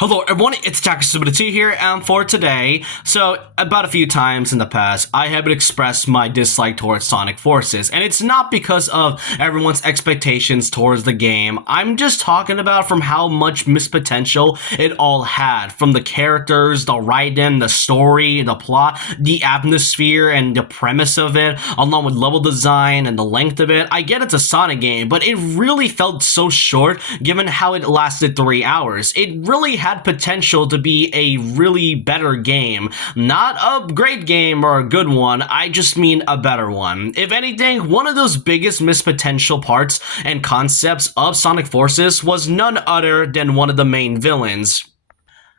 Hello everyone, it's Takasubita2 here, and for today, about a few times in the past, I have expressed my dislike towards Sonic Forces, and it's not because of everyone's expectations towards the game. I'm just talking about from how much missed potential it all had, from the characters, the writing, the story, the plot, the atmosphere, and the premise of it, along with level design and the length of it. I get it's a Sonic game, but it really felt so short given how it lasted 3 hours. It really had potential to be a really better game. Not a great game or a good one, I just mean a better one. If anything, one of those biggest missed potential parts and concepts of Sonic Forces was none other than one of the main villains.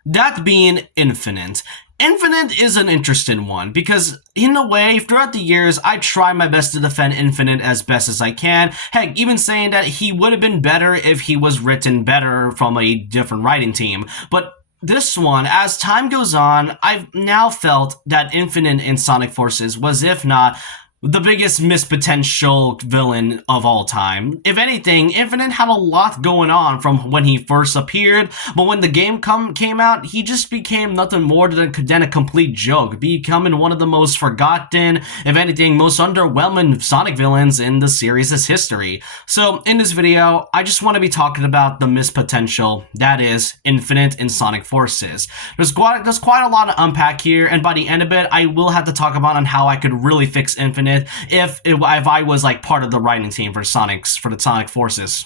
That being Infinite. Infinite is an interesting one because, in a way, throughout the years, I try my best to defend Infinite as best as I can. Heck, even saying that he would have been better if he was written better from a different writing team. But this one, as time goes on, I've now felt that Infinite in Sonic Forces was, if not, the biggest missed potential villain of all time. If anything, Infinite had a lot going on from when he first appeared, but when the game came out, he just became nothing more than a complete joke, becoming one of the most forgotten, if anything, most underwhelming Sonic villains in the series' history. So, in this video, I just want to be talking about the missed potential, that is, Infinite in Sonic Forces. There's quite a lot to unpack here, and by the end of it, I will have to talk about on how I could really fix Infinite if I was like part of the writing team for the Sonic Forces.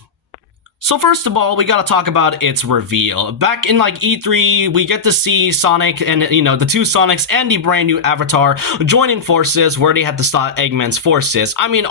So first of all, we gotta talk about its reveal. Back in like E3, we get to see Sonic and, the two Sonics and the brand new Avatar joining forces where they had to stop Eggman's forces. I mean,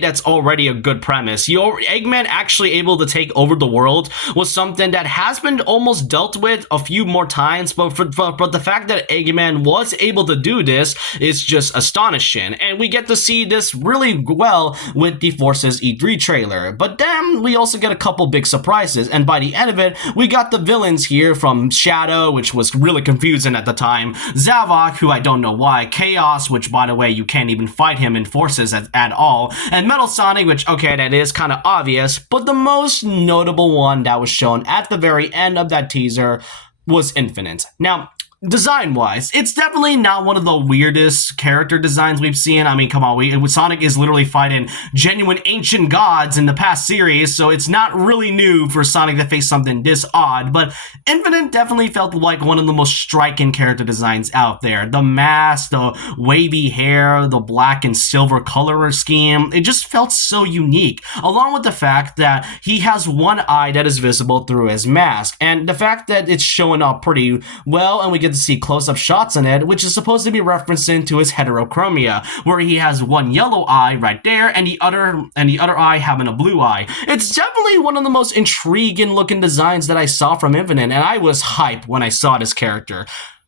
that's already a good premise. Eggman actually able to take over the world was something that has been almost dealt with a few more times, but the fact that Eggman was able to do this is just astonishing. And we get to see this really well with the Forces E3 trailer. But then we also get a couple big surprises, and by the end of it, we got the villains here from Shadow, which was really confusing at the time, Zavok, who I don't know why, Chaos, which by the way, you can't even fight him in Forces at all, and Metal Sonic, which, okay, that is kind of obvious, but the most notable one that was shown at the very end of that teaser was Infinite. Now, design-wise, it's definitely not one of the weirdest character designs we've seen. I mean, come on, Sonic is literally fighting genuine ancient gods in the past series, so it's not really new for Sonic to face something this odd, but Infinite definitely felt like one of the most striking character designs out there. The mask, the wavy hair, the black and silver color scheme, it just felt so unique, along with the fact that he has one eye that is visible through his mask, and the fact that it's showing up pretty well, and we get to see close-up shots on it, which is supposed to be referencing to his heterochromia, where he has one yellow eye right there and the other eye having a blue eye. It's definitely one of the most intriguing looking designs that I saw from Infinite, and I was hyped when I saw this character.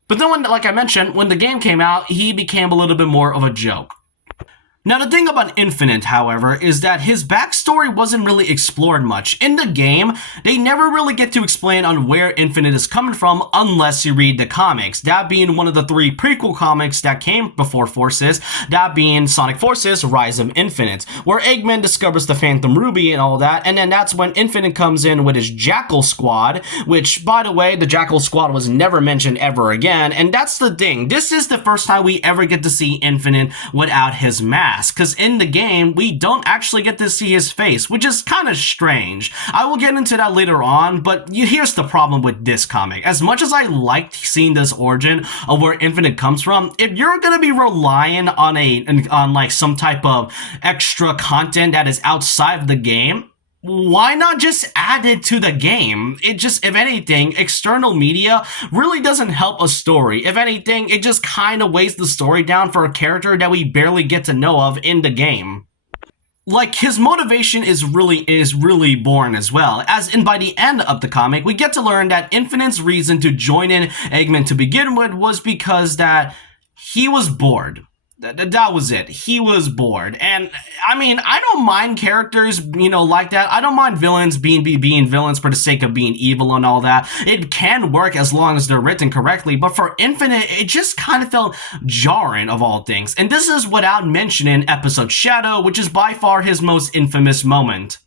But then like I mentioned, when the game came out, he became a little bit more of a joke. Now, the thing about Infinite, however, is that his backstory wasn't really explored much. In the game, they never really get to explain on where Infinite is coming from unless you read the comics, that being one of the 3 prequel comics that came before Forces, that being Sonic Forces Rise of Infinite, where Eggman discovers the Phantom Ruby and all that, and then that's when Infinite comes in with his Jackal Squad, which, by the way, the Jackal Squad was never mentioned ever again, and that's the thing. This is the first time we ever get to see Infinite without his mask. Because in the game, we don't actually get to see his face, which is kind of strange. I will get into that later on, but here's the problem with this comic. As much as I liked seeing this origin of where Infinite comes from, if you're going to be relying on like some type of extra content that is outside of the game, why not just add it to the game? If anything, external media really doesn't help a story. If anything, it just kind of weighs the story down for a character that we barely get to know of in the game. Like, his motivation is really boring as well, as in by the end of the comic, we get to learn that Infinite's reason to join in Eggman to begin with was because that he was bored. That was it. He was bored. And, I mean, I don't mind characters, like that. I don't mind villains being villains for the sake of being evil and all that. It can work as long as they're written correctly, but for Infinite, it just kind of felt jarring of all things. And this is without mentioning episode Shadow, which is by far his most infamous moment.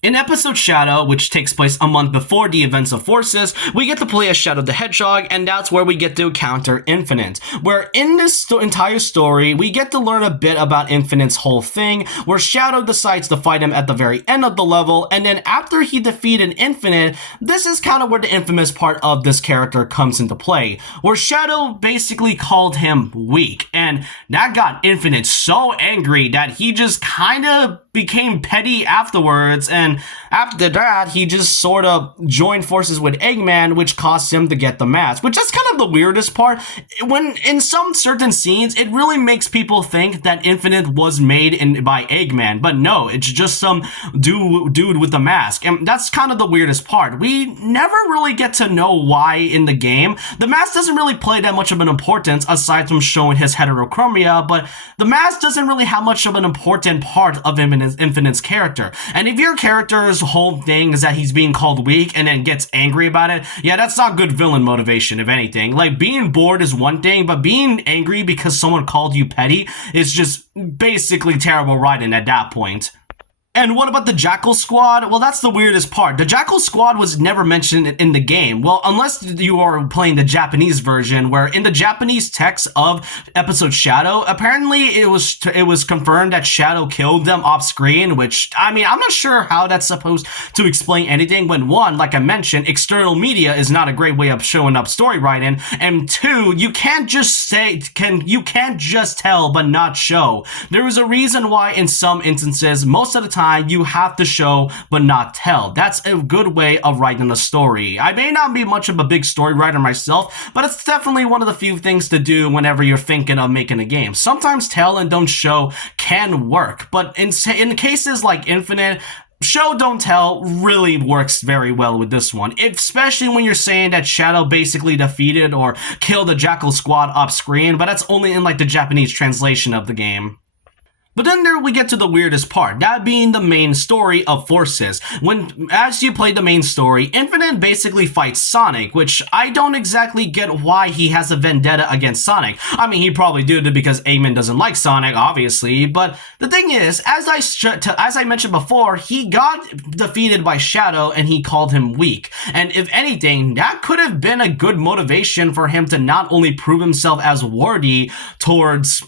In episode Shadow, which takes place a month before the events of Forces, we get to play as Shadow the Hedgehog, and that's where we get to encounter Infinite. Where in this entire story, we get to learn a bit about Infinite's whole thing, where Shadow decides to fight him at the very end of the level, and then after he defeated Infinite, this is kind of where the infamous part of this character comes into play, where Shadow basically called him weak, and that got Infinite so angry that he just kind of became petty afterwards, and after that he just sort of joined forces with Eggman, which caused him to get the mask, which is kind of the weirdest part. When in some certain scenes it really makes people think that Infinite was made by Eggman, but no, it's just some dude with the mask, and that's kind of the weirdest part. We never really get to know why in the game. The mask doesn't really play that much of an importance aside from showing his heterochromia, but the mask doesn't really have much of an important part of Infinite's character. And if your character's whole thing is that he's being called weak and then gets angry about it, yeah, that's not good villain motivation, if anything. Like, being bored is one thing, but being angry because someone called you petty is just basically terrible writing at that point. And what about the Jackal Squad? Well, that's the weirdest part. The Jackal Squad was never mentioned in the game. Well, unless you are playing the Japanese version, where in the Japanese text of episode Shadow, apparently it was confirmed that Shadow killed them off screen, which, I mean, I'm not sure how that's supposed to explain anything when, one, like I mentioned, external media is not a great way of showing up story writing, and two, you can't just tell but not show. There is a reason why in some instances, most of the time, you have to show but not tell. That's a good way of writing a story. I may not be much of a big story writer myself, but it's definitely one of the few things to do whenever you're thinking of making a game. Sometimes tell and don't show can work, but in cases like Infinite, show don't tell really works very well with this one, especially when you're saying that Shadow basically defeated or killed the Jackal Squad off screen, but that's only in like the Japanese translation of the game. But then there we get to the weirdest part, that being the main story of Forces. As you play the main story, Infinite basically fights Sonic, which I don't exactly get why he has a vendetta against Sonic. I mean, he probably did it because Eggman doesn't like Sonic, obviously, but the thing is, as I mentioned before, he got defeated by Shadow and he called him weak. And if anything, that could have been a good motivation for him to not only prove himself as worthy towards,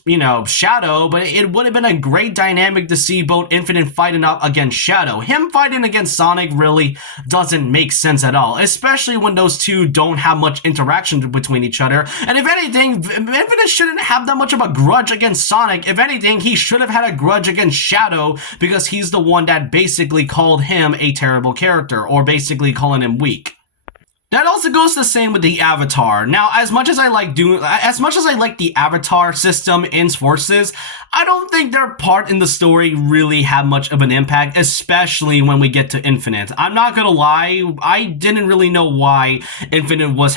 Shadow, but it would have been a great dynamic to see both Infinite fighting up against Shadow. Him fighting against Sonic really doesn't make sense at all, especially when those two don't have much interaction between each other. And if anything, Infinite shouldn't have that much of a grudge against Sonic. If anything, he should have had a grudge against Shadow because he's the one that basically called him a terrible character, or basically calling him weak. That also goes the same with the Avatar. Now, as much as I like the Avatar system in Forces, I don't think their part in the story really had much of an impact, especially when we get to Infinite. I'm not gonna lie, I didn't really know why Infinite was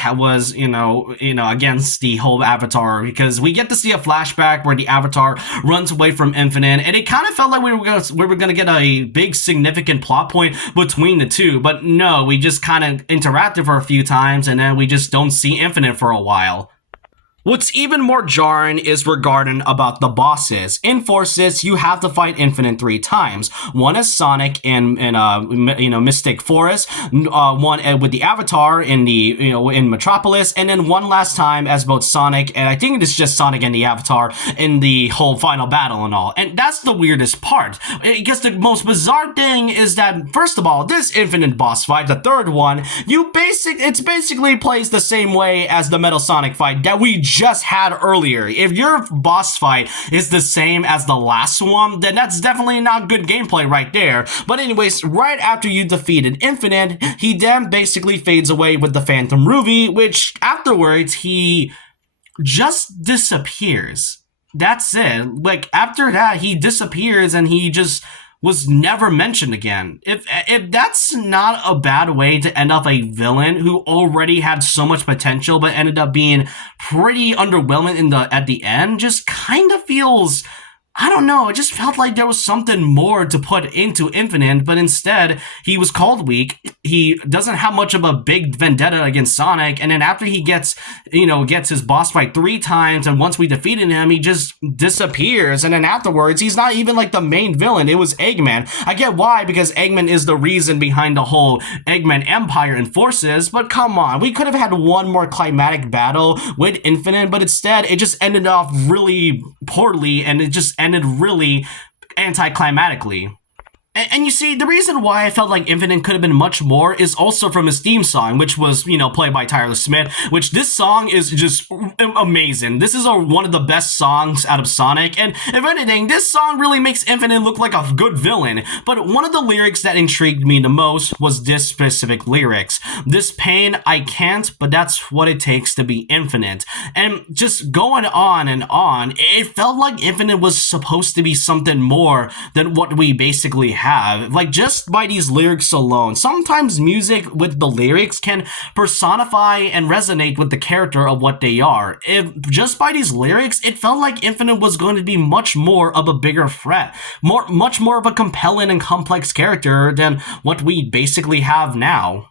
against the whole Avatar, because we get to see a flashback where the Avatar runs away from Infinite, and it kind of felt like we were gonna get a big significant plot point between the two, but no, we just kind of interacted for a few times, and then we just don't see Infinite for a while. What's even more jarring is regarding about the bosses. In Forces, you have to fight Infinite 3 times. One as Sonic in Mystic Forest, one with the Avatar in Metropolis, and then one last time as both Sonic, and I think it's just Sonic and the Avatar in the whole final battle and all. And that's the weirdest part. I guess the most bizarre thing is that, first of all, this Infinite boss fight, the third one, it's basically plays the same way as the Metal Sonic fight that we just had earlier. If your boss fight is the same as the last one, then that's definitely not good gameplay right there. But anyways, right after you defeated Infinite, he then basically fades away with the Phantom Ruby, which afterwards he just disappears. That's it. Like, after that, he disappears and he just was never mentioned again. If that's not a bad way to end up a villain who already had so much potential but ended up being pretty underwhelming at the end, just kind of feels I don't know. It just felt like there was something more to put into Infinite, but instead he was called weak. He doesn't have much of a big vendetta against Sonic, and then after he gets his boss fight 3 times, and once we defeated him, he just disappears. And then afterwards, he's not even like the main villain. It was Eggman. I get why, because Eggman is the reason behind the whole Eggman Empire and forces. But come on, we could have had one more climatic battle with Infinite, but instead it just ended off really poorly, and it just ended really anticlimactically. And you see, the reason why I felt like Infinite could have been much more is also from his theme song, which was, played by Tyler Smith, which this song is just amazing. This is one of the best songs out of Sonic, and if anything, this song really makes Infinite look like a good villain. But one of the lyrics that intrigued me the most was this specific lyrics. This pain, I can't, but that's what it takes to be infinite. And just going on and on, it felt like Infinite was supposed to be something more than what we basically have. Like, just by these lyrics alone, sometimes music with the lyrics can personify and resonate with the character of what they are. If just by these lyrics, it felt like Infinite was going to be much more of a bigger threat, much more of a compelling and complex character than what we basically have now.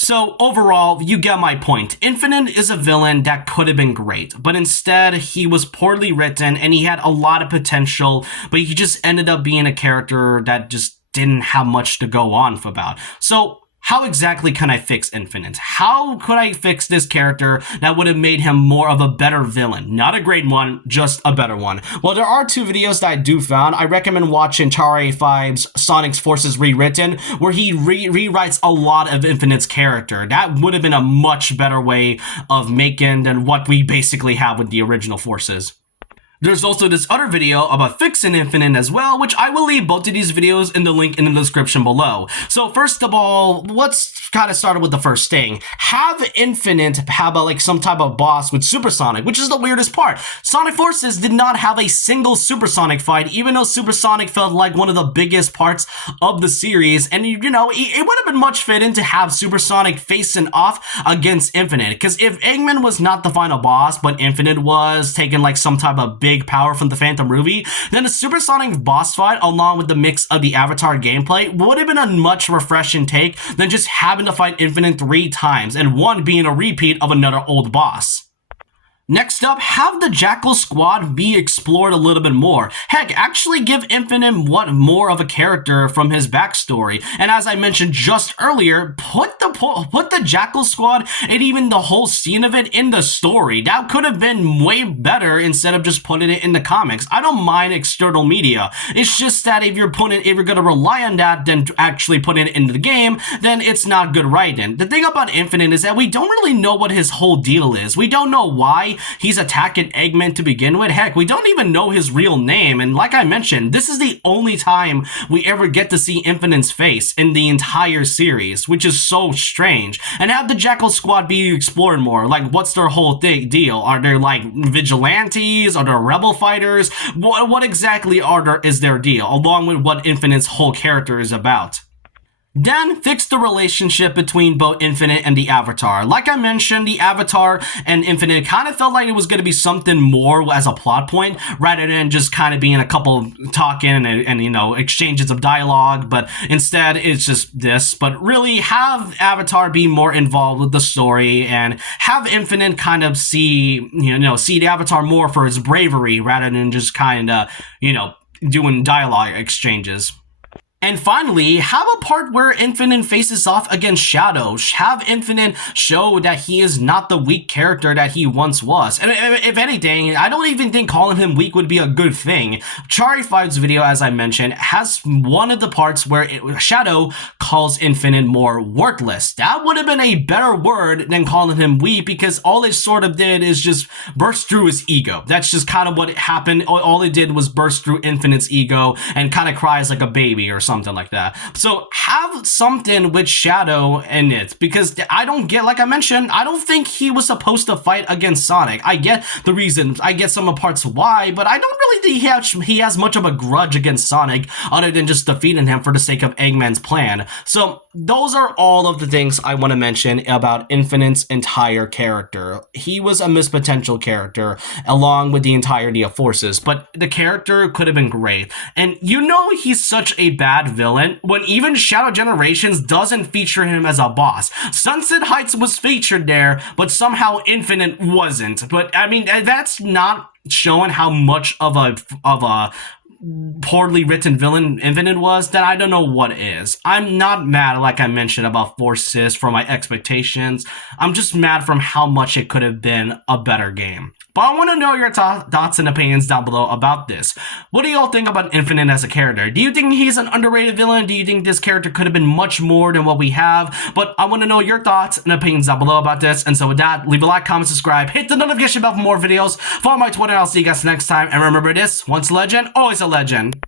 So overall, you get my point. Infinite is a villain that could have been great, but instead he was poorly written and he had a lot of potential, but he just ended up being a character that just didn't have much to go on about. So how exactly can I fix Infinite? How could I fix this character that would have made him more of a better villain? Not a great one, just a better one. Well, there are 2 videos that I do found. I recommend watching Char85's Sonic's Forces Rewritten, where he rewrites a lot of Infinite's character. That would have been a much better way of making than what we basically have with the original Forces. There's also this other video about fixing Infinite as well, which I will leave both of these videos in the link in the description below. So first of all, let's kind of start with the first thing. Have Infinite have some type of boss with Supersonic, which is the weirdest part. Sonic Forces did not have a single Supersonic fight, even though Supersonic felt like one of the biggest parts of the series. And it would have been much fitting to have Supersonic facing off against Infinite, because if Eggman was not the final boss, but Infinite was taking some type of big power from the Phantom Ruby, then the Supersonic boss fight along with the mix of the Avatar gameplay would have been a much refreshing take than just having to fight Infinite 3 times, and one being a repeat of another old boss. Next up, have the Jackal Squad be explored a little bit more. Heck, actually give Infinite more of a character from his backstory. And as I mentioned just earlier, put the Jackal Squad and even the whole scene of it in the story. That could have been way better instead of just putting it in the comics. I don't mind external media. It's just that if you're gonna rely on that, then actually put it into the game, then it's not good writing. The thing about Infinite is that we don't really know what his whole deal is. We don't know why he's attacking Eggman to begin with. Heck, we don't even know his real name, and like I mentioned, this is the only time we ever get to see Infinite's face in the entire series, which is so strange. And have the Jackal Squad be explored more. What's their whole deal? Are they vigilantes? Are they rebel fighters? What exactly is their deal, along with what Infinite's whole character is about? Then fix the relationship between both Infinite and the Avatar. Like I mentioned, the Avatar and Infinite kind of felt like it was going to be something more as a plot point, rather than just kind of being a couple talking and exchanges of dialogue, but instead it's just this. But really have Avatar be more involved with the story, and have Infinite kind of see the Avatar more for his bravery, rather than just kind of, doing dialogue exchanges. And finally, have a part where Infinite faces off against Shadow. Have Infinite show that he is not the weak character that he once was. And if anything, I don't even think calling him weak would be a good thing. Char85's video, as I mentioned, has one of the parts where Shadow calls Infinite more worthless. That would have been a better word than calling him weak, because all it sort of did is just burst through his ego. That's just kind of what happened. All it did was burst through Infinite's ego and kind of cries like a baby or something like that. So have something with Shadow in it, because I don't get, like I mentioned, I don't think he was supposed to fight against Sonic. I get the reasons, I get some of parts why, but I don't really think he has much of a grudge against Sonic other than just defeating him for the sake of Eggman's plan. So those are all of the things I want to mention about Infinite's entire character. He was a missed potential character along with the entirety of Forces, but the character could have been great. And you know he's such a bad villain when even Shadow Generations doesn't feature him as a boss. Sunset Heights was featured there, but somehow Infinite wasn't. But I mean, that's not showing how much of a poorly written villain Infinite was, then I don't know what is. I'm not mad, like I mentioned, about Forces for my expectations. I'm just mad from how much it could have been a better game. But I want to know your thoughts and opinions down below about this. What do y'all think about Infinite as a character? Do you think he's an underrated villain? Do you think this character could have been much more than what we have? But I want to know your thoughts and opinions down below about this. And so with that, leave a like, comment, subscribe, hit the notification bell for more videos. Follow my Twitter, and I'll see you guys next time. And remember this, once a legend, always a legend.